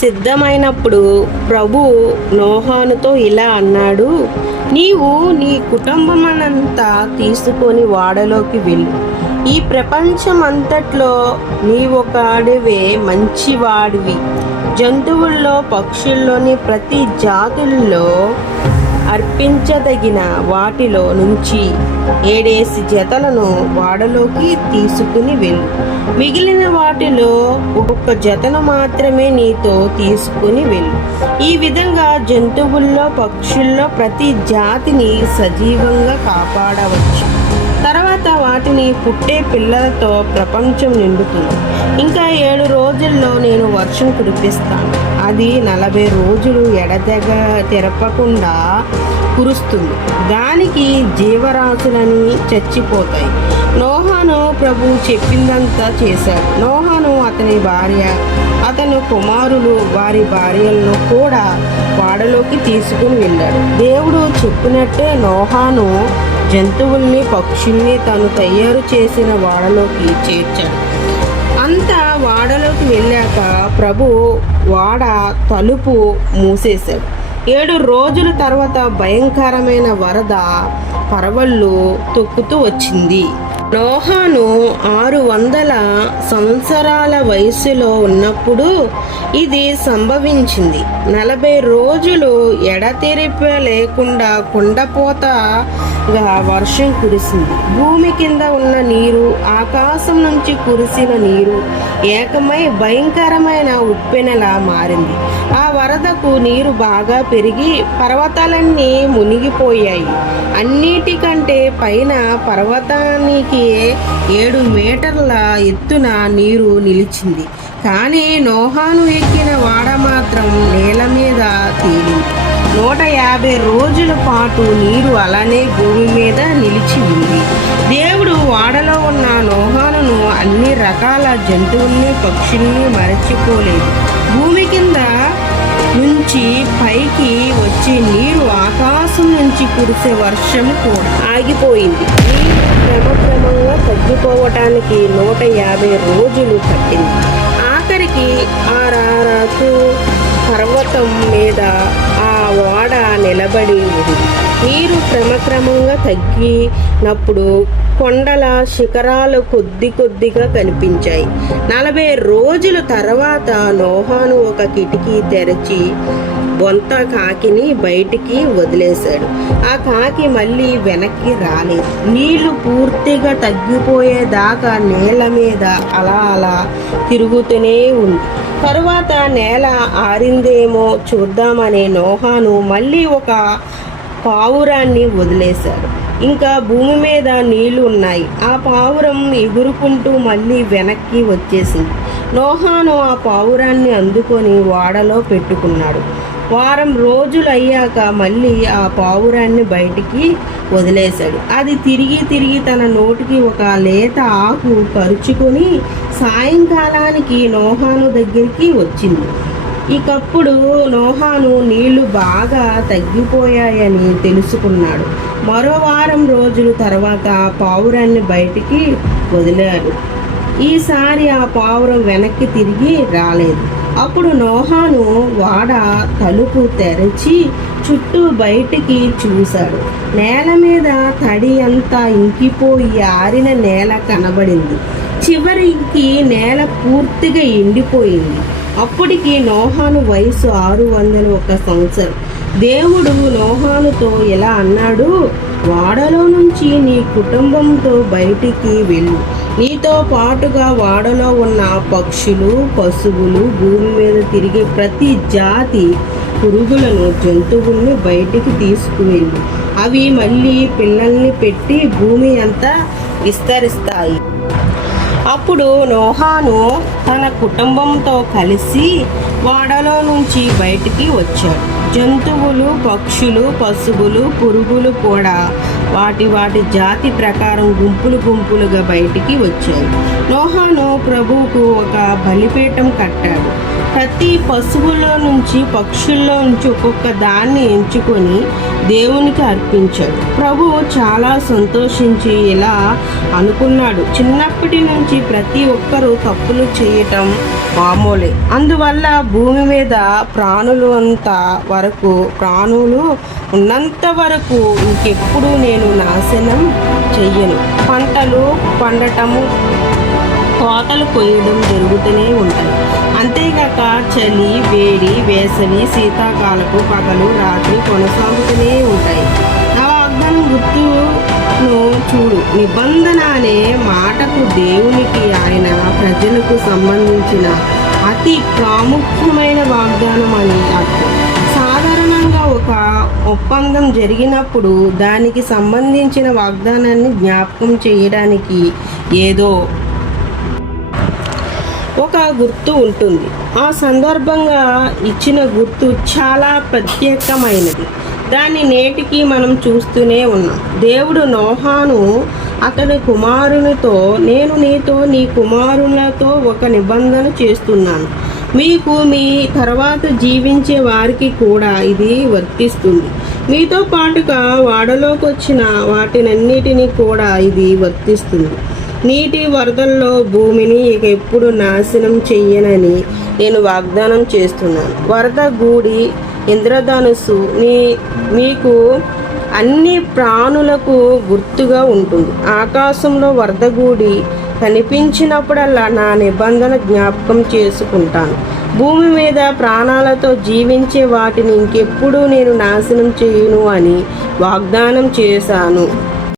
సిద్ధమైనప్పుడు ప్రభు నోహానుతో ఇలా అన్నాడు, నీవు నీ కుటుంబమనంతా తీసుకొని ఓడలోకి వెళ్ళు. ఈ ప్రపంచమంతట్లో నీవొకడివే మంచివాడివి. జంతువుల్లో పక్షుల్లోని ప్రతి జాతుల్లో అర్పించదగిన వాటిలో నుంచి 7 జతలను ఓడలోకి తీసుకుని వెళ్ళు. మిగిలిన వాటిలో 1 జతను మాత్రమే నీతో తీసుకుని వెళ్ళు. ఈ విధంగా జంతువుల్లో పక్షుల్లో ప్రతి జాతిని సజీవంగా కాపాడవచ్చు. తర్వాత వాటిని పుట్టే పిల్లలతో ప్రపంచం నిండుతుంది. ఇంకా 7 రోజుల్లో నేను వర్షం కురిపిస్తాను. అది 40 రోజులు తెరపకుండా కురుస్తుంది. దానికి జీవరాశులని చచ్చిపోతాయి. నోహాను ప్రభు చెప్పిందంతా చేశాడు. నోహాను, అతని భార్య, అతని కుమారులు, వారి భార్యలను కూడా ఓడలోకి తీసుకుని వెళ్ళాడు. దేవుడు చెప్పినట్టే నోహాను జంతువుల్ని పక్షుల్ని తను తయారు చేసిన ఓడలోకి చేర్చాడు. అంతా ఓడలోకి వెళ్ళాక ప్రభు ఓడ తలుపు మూసేశాడు. 7 రోజుల తర్వాత భయంకరమైన వరద పరవళ్ళు తొక్కుతూ వచ్చింది. నోహాను 600 సంవత్సరాల వయసులో ఉన్నప్పుడు ఇది సంభవించింది. 40 రోజులు ఎడతెరిపి లేకుండా కుండపోతగా వర్షం కురిసింది. భూమి కింద ఉన్న నీరు, ఆకాశం నుంచి కురిసిన నీరు ఏకమై భయంకరమైన ఉప్పెనలా మారింది. ఆ వరదకు నీరు బాగా పెరిగి పర్వతాలన్నీ మునిగిపోయాయి. అన్నిటికంటే పైన పర్వతానికి 7 మీటర్ల ఎత్తున నీరు నిలిచింది. కానీ నోహాను ఎక్కిన ఓడ మాత్రం నేల మీద తేలింది. 150 రోజుల పాటు నీరు అలానే భూమి మీద నిలిచి ఉంది. దేవుడు ఓడలో ఉన్న నోహానును అన్ని రకాల జంతువుల్ని పక్షుల్ని మరచిపోలేదు. భూమి కింద నుంచి పైకి వచ్చే నీరు, ఆకాశం నుంచి కురిసే వర్షం కూడా ఆగిపోయింది. నీరు క్రమంగా తగ్గిపోవటానికి 150 రోజులు పట్టింది. ఆఖరికి ఆరారతు పర్వతం మీద ఆ ఓడ నిలబడి ఉంది. నీరు క్రమంగా తగ్గినప్పుడు కొండల శిఖరాలు కొద్దిగా కనిపించాయి. 40 రోజుల తర్వాత నోహాను ఒక కిటికీ తెరచి బొంత కాకిని బయటికి వదిలేశాడు. ఆ కాకి మళ్ళీ వెనక్కి రాలేదు. నీళ్లు పూర్తిగా తగ్గిపోయేదాకా నేల మీద అలా తిరుగుతూనే ఉంది. తరువాత నేల ఆరిందేమో చూద్దామనే నోహాను మళ్ళీ ఒక పావురాన్ని వదిలేశాడు. ఇంకా భూమి మీద నీళ్లు ఉన్నాయి. ఆ పావురం ఎగురుకుంటూ మళ్ళీ వెనక్కి వచ్చేసింది. నోహాను ఆ పావురాన్ని అందుకొని ఓడలో పెట్టుకున్నాడు. వారం రోజులు అయ్యాక మళ్ళీ ఆ పావురాన్ని బయటికి వదిలేశాడు. అది తిరిగి తన నోటికి ఒక లేత ఆకు కరుచుకొని సాయంకాలానికి నోహాను దగ్గరికి వచ్చింది. ఇకప్పుడు నోహాను నీళ్లు బాగా తగ్గిపోయాయని తెలుసుకున్నాడు. మరో వారం రోజుల తర్వాత ఆ పావురాన్ని బయటికి వదిలాడు. ఈసారి ఆ పావురం వెనక్కి తిరిగి రాలేదు. అప్పుడు నోహాను ఓడ తలుపు తెరచి చుట్టూ బయటికి చూశాడు. నేల మీద తడి అంతా ఇంకిపోయి ఆరిన నేల కనబడింది. చివరికి నేల పూర్తిగా ఎండిపోయింది. అప్పటికి నోహాను వయసు 601 సంవత్సరం. దేవుడు నోహానుతో ఇలా అన్నాడు, ఓడలో నుంచి నీ కుటుంబంతో బయటికి వెళ్ళు. నీతో పాటుగా ఓడలో ఉన్న పక్షులు, పశువులు, భూమి మీద తిరిగే ప్రతి జాతి పురుగులను, జంతువుల్ని బయటికి తీసుకువెళ్ళు. అవి మళ్ళీ పిల్లల్ని పెట్టి భూమి అంతా విస్తరిస్తాయి. అప్పుడు నోహాను తన కుటుంబంతో కలిసి ఓడలో నుంచి బయటికి వచ్చాడు. జంతువులు, పక్షులు, పశువులు, పురుగులు కూడా వాటి జాతి ప్రకారం గుంపులుగా బయటికి వచ్చాయి. నోహాను ప్రభువుకు ఒక బలిపీఠం కట్టాడు. ప్రతి పశువులో నుంచి పక్షుల్లో నుంచి ఒక్కొక్క దాన్ని ఎంచుకొని దేవునికి అర్పించాడు. ప్రభువు చాలా సంతోషించి ఇలా అనుకున్నాడు, చిన్నప్పటి నుంచి ప్రతి ఒక్కరూ తప్పులు చేయటం మామూలే. అందువల్ల భూమి మీద ప్రాణులు ఉన్నంత వరకు ఇంకెప్పుడు నేను నాశనం చెయ్యను. పంటలు పండటము, కోతలు కొయ్యడం జరుగుతూనే ఉంటాయి. అంతేగాక చలి, వేడి, వేసవి, శీతాకాలపు పగలు, రాత్రి కొనసాగుతూనే ఉంటాయి. నా వాగ్దానం గుర్తును చూడు. నిబంధన అనే మాటకు దేవునికి, ఆయన ప్రజలకు సంబంధించిన అతి ప్రాముఖ్యమైన వాగ్దానం అని అర్థం. సాధారణంగా ఒక ఒప్పందం జరిగినప్పుడు దానికి సంబంధించిన వాగ్దానాన్ని జ్ఞాపకం చేయడానికి ఏదో ఒక గుర్తు ఉంటుంది. ఆ సందర్భంగా ఇచ్చిన గుర్తు చాలా ప్రత్యేకమైనది. దాన్ని నేటికి మనం చూస్తూనే ఉన్నాం. దేవుడు నోహాను అతని కుమారునితో, నేను నీతో నీ కుమారులతో ఒక నిబంధన చేస్తున్నాను. మీకు మీ తర్వాత జీవించే వారికి కూడా ఇది వర్తిస్తుంది. మీతో పాటుగా వాడలోకి వచ్చిన వాటినన్నిటినీ కూడా ఇది వర్తిస్తుంది. నీటి వరదల్లో భూమిని ఇక ఎప్పుడు నాశనం చెయ్యనని నేను వాగ్దానం చేస్తున్నాను. వరద గూడి ఇంద్రధనుస్సు మీకు అన్ని ప్రాణులకు గుర్తుగా ఉంటుంది. ఆకాశంలో వరదగూడి కనిపించినప్పుడల్లా నా నిబంధన జ్ఞాపకం చేసుకుంటాను. భూమి మీద ప్రాణాలతో జీవించే వాటిని ఇంకెప్పుడు నేను నాశనం చేయను అని వాగ్దానం చేశాను.